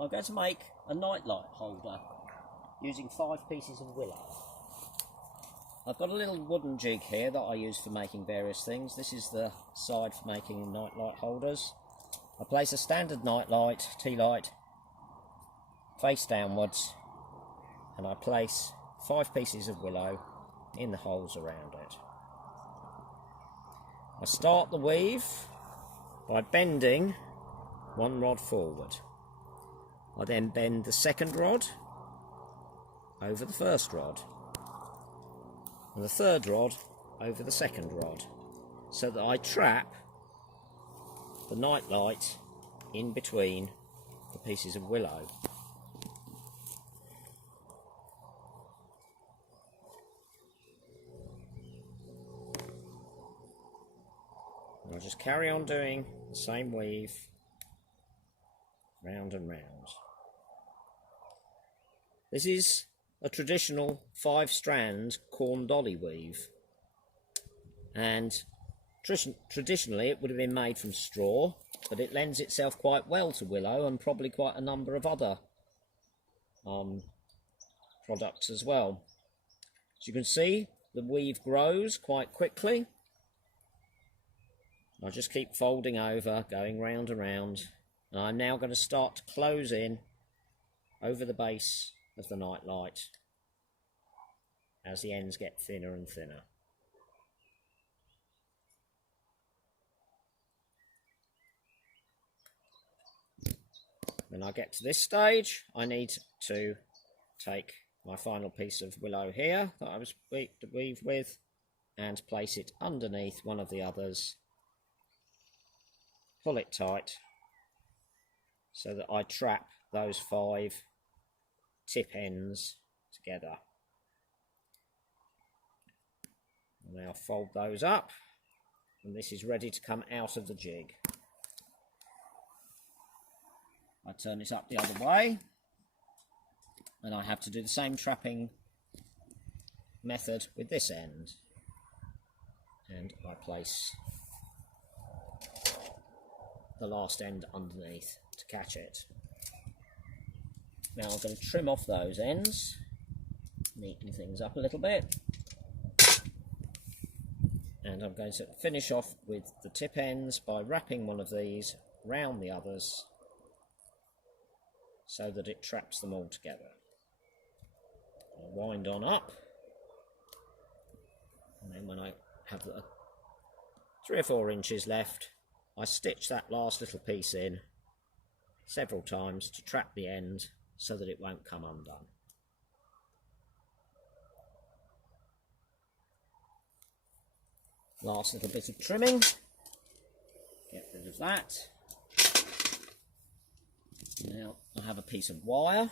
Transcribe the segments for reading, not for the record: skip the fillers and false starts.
I'm going to make a nightlight holder using 5 pieces of willow. I've got a little wooden jig here that I use for making various things. This is the side for making nightlight holders. I place a standard nightlight, tea light, face downwards, and I place 5 pieces of willow in the holes around it. I start the weave by bending 1 rod forward. I then bend the second rod over the first rod, and the third rod over the second rod, so that I trap the nightlight in between the pieces of willow. And I'll just carry on doing the same weave round and round. This is a traditional 5-strand corn dolly weave, and traditionally it would have been made from straw, but it lends itself quite well to willow and probably quite a number of other products as well. As you can see, the weave grows quite quickly. I just keep folding over, going round and round, and I'm now going to start to close in over the base of the nightlight as the ends get thinner and thinner. When I get to this stage, I need to take my final piece of willow here that I was to weave with and place it underneath one of the others, pull it tight so that I trap those 5 tip ends together. I'll now fold those up, and this is ready to come out of the jig. I turn it up the other way, and I have to do the same trapping method with this end, and I place the last end underneath to catch it. Now I'm going to trim off those ends, neaten things up a little bit, and I'm going to finish off with the tip ends by wrapping one of these round the others so that it traps them all together. I'll wind on up, and then when I have the 3 or 4 inches left, I stitch that last little piece in several times to trap the end so that it won't come undone. Last little bit of trimming, get rid of that. Now I have a piece of wire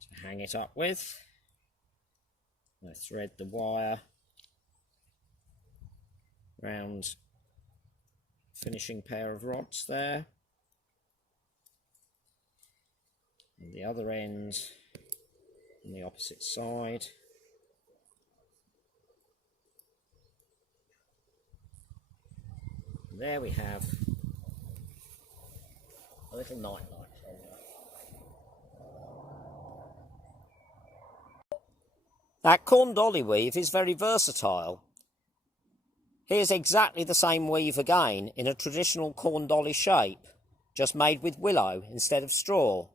to hang it up with. I thread the wire round finishing pair of rods there, and the other end on the opposite side. And there we have a little nightlight holder. That corn dolly weave is very versatile. Here's exactly the same weave again in a traditional corn dolly shape, just made with willow instead of straw,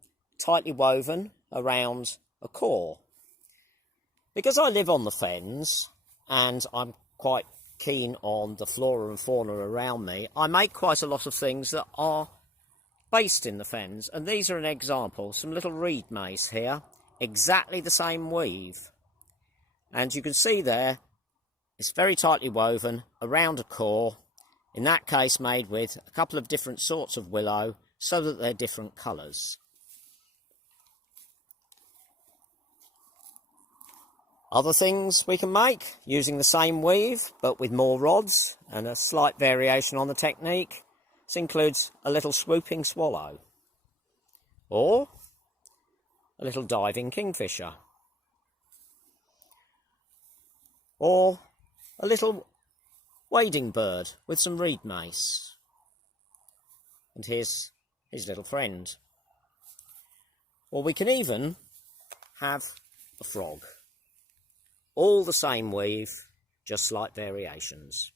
tightly woven around a core. Because I live on the Fens and I'm quite keen on the flora and fauna around me, I make quite a lot of things that are based in the Fens, and these are an example. Some little reed mace here, exactly the same weave, and you can see there it's very tightly woven around a core, in that case made with a couple of different sorts of willow so that they're different colours. Other things we can make using the same weave but with more rods and a slight variation on the technique. This includes a little swooping swallow or a little diving kingfisher or a little wading bird with some reed mace. and here's his little friend. Or we can even have a frog. All the same weave, just slight variations.